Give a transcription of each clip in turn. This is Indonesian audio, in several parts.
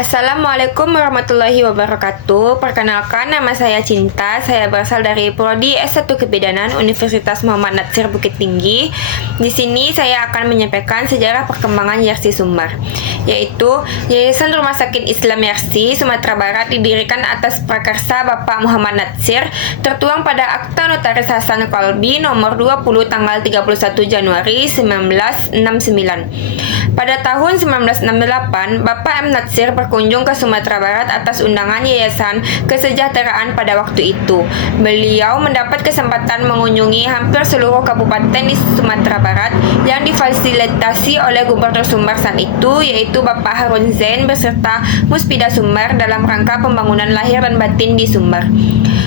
Assalamualaikum warahmatullahi wabarakatuh. Perkenalkan, nama saya Cinta. Saya berasal dari Prodi S1 Kebidanan Universitas Muhammad Natsir Bukit Tinggi. Di sini saya akan menyampaikan sejarah perkembangan Yarsi Sumbar, yaitu Yayasan Rumah Sakit Islam Yarsi Sumatera Barat didirikan atas prakarsa Bapak Muhammad Natsir, tertuang pada Akta Notaris Hasan Kolbi nomor 20 tanggal 31 Januari 1969. Pada tahun 1968, Bapak M. Natsir berkunjung ke Sumatera Barat atas undangan Yayasan Kesejahteraan pada waktu itu. Beliau mendapat kesempatan mengunjungi hampir seluruh kabupaten di Sumatera Barat yang difasilitasi oleh Gubernur Sumbar saat itu, yaitu Bapak Harun Zain beserta Muspida Sumbar dalam rangka pembangunan lahir dan batin di Sumbar.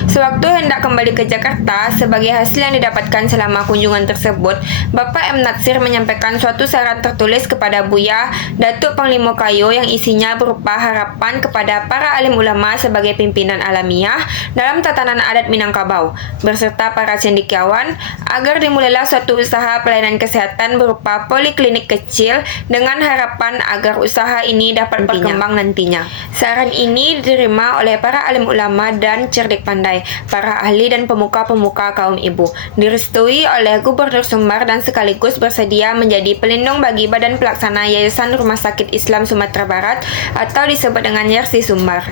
Sewaktu hendak kembali ke Jakarta, sebagai hasil yang didapatkan selama kunjungan tersebut, Bapak M. Natsir menyampaikan suatu saran tertulis kepada Buya Datuk Panglima Kayo yang isinya berupa harapan kepada para alim ulama sebagai pimpinan alamiah dalam tatanan adat Minangkabau, beserta para cendekiawan, agar dimulailah suatu usaha pelayanan kesehatan berupa poliklinik kecil dengan harapan agar usaha ini dapat berkembang nantinya. Saran ini diterima oleh para alim ulama dan cerdik pandai, para ahli dan pemuka-pemuka kaum ibu, direstui oleh Gubernur Sumbar dan sekaligus bersedia menjadi pelindung bagi Badan Pelaksana Yayasan Rumah Sakit Islam Sumatera Barat atau disebut dengan Yarsi Sumbar.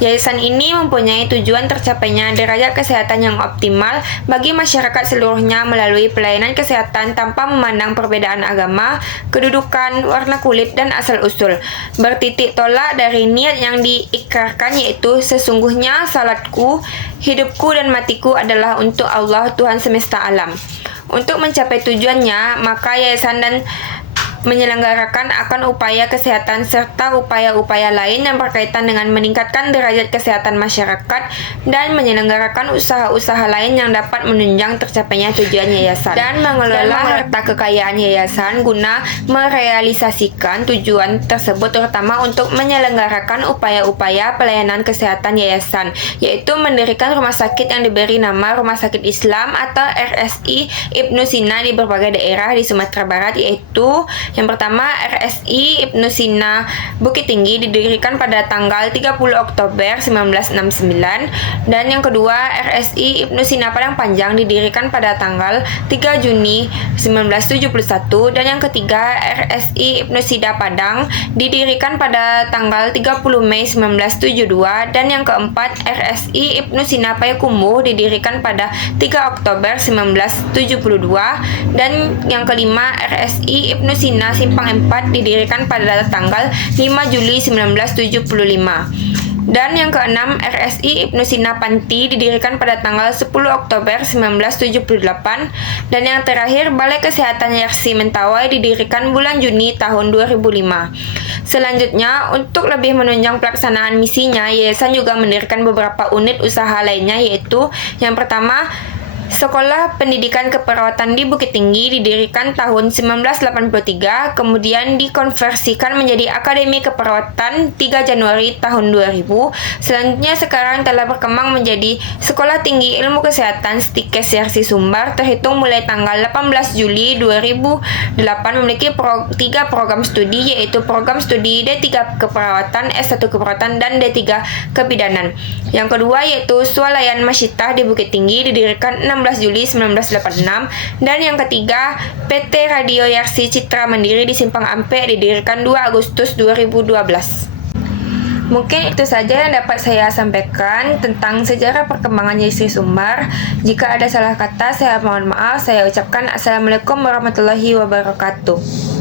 Yayasan ini mempunyai tujuan tercapainya derajat kesehatan yang optimal bagi masyarakat seluruhnya melalui pelayanan kesehatan tanpa memandang perbedaan agama, kedudukan, warna kulit, dan asal-usul. Bertitik tolak dari niat yang diikrarkan, yaitu sesungguhnya salatku, hidupku dan matiku adalah untuk Allah Tuhan semesta alam. Untuk mencapai tujuannya, maka yayasan dan menyelenggarakan akan upaya kesehatan serta upaya-upaya lain yang berkaitan dengan meningkatkan derajat kesehatan masyarakat dan menyelenggarakan usaha-usaha lain yang dapat menunjang tercapainya tujuan yayasan dan mengelola harta kekayaan yayasan guna merealisasikan tujuan tersebut, terutama untuk menyelenggarakan upaya-upaya pelayanan kesehatan yayasan, yaitu mendirikan rumah sakit yang diberi nama Rumah Sakit Islam atau RSI Ibnu Sina di berbagai daerah di Sumatera Barat, yaitu yang pertama, RSI Ibnu Sina Bukit Tinggi didirikan pada tanggal 30 Oktober 1969, dan yang kedua, RSI Ibnu Sina Padang Panjang didirikan pada tanggal 3 Juni 1971, dan yang ketiga, RSI Ibnu Sida Padang didirikan pada tanggal 30 Mei 1972, dan yang keempat, RSI Ibnu Sina Payakumbuh didirikan pada 3 Oktober 1972, dan yang kelima, RSI Ibnu Sina Simpang 4 didirikan pada tanggal 5 Juli 1975. Dan yang keenam, RSI Ibnu Sina Panti didirikan pada tanggal 10 Oktober 1978. Dan yang terakhir, Balai Kesehatan Yarsi Mentawai didirikan bulan Juni tahun 2005. Selanjutnya, untuk lebih menunjang pelaksanaan misinya, yayasan juga mendirikan beberapa unit usaha lainnya, yaitu yang pertama, Sekolah Pendidikan Keperawatan di Bukit Tinggi didirikan tahun 1983, kemudian dikonversikan menjadi Akademi Keperawatan 3 Januari tahun 2000. Selanjutnya sekarang telah berkembang menjadi Sekolah Tinggi Ilmu Kesehatan Stikes Yarsi Sumbar, terhitung mulai tanggal 18 Juli 2008, memiliki 3 program studi, yaitu program studi D3 Keperawatan, S1 Keperawatan, dan D3 Kebidanan. Yang kedua yaitu Swalayan Masyitah di Bukit Tinggi didirikan 16 Juli 1986, dan yang ketiga PT Radio Yarsi Citra Mandiri di Simpang Ampe didirikan 2 Agustus 2012. Mungkin itu saja yang dapat saya sampaikan tentang sejarah perkembangan Yarsi Sumbar. Jika ada salah kata, saya mohon maaf. Saya ucapkan Assalamualaikum warahmatullahi wabarakatuh.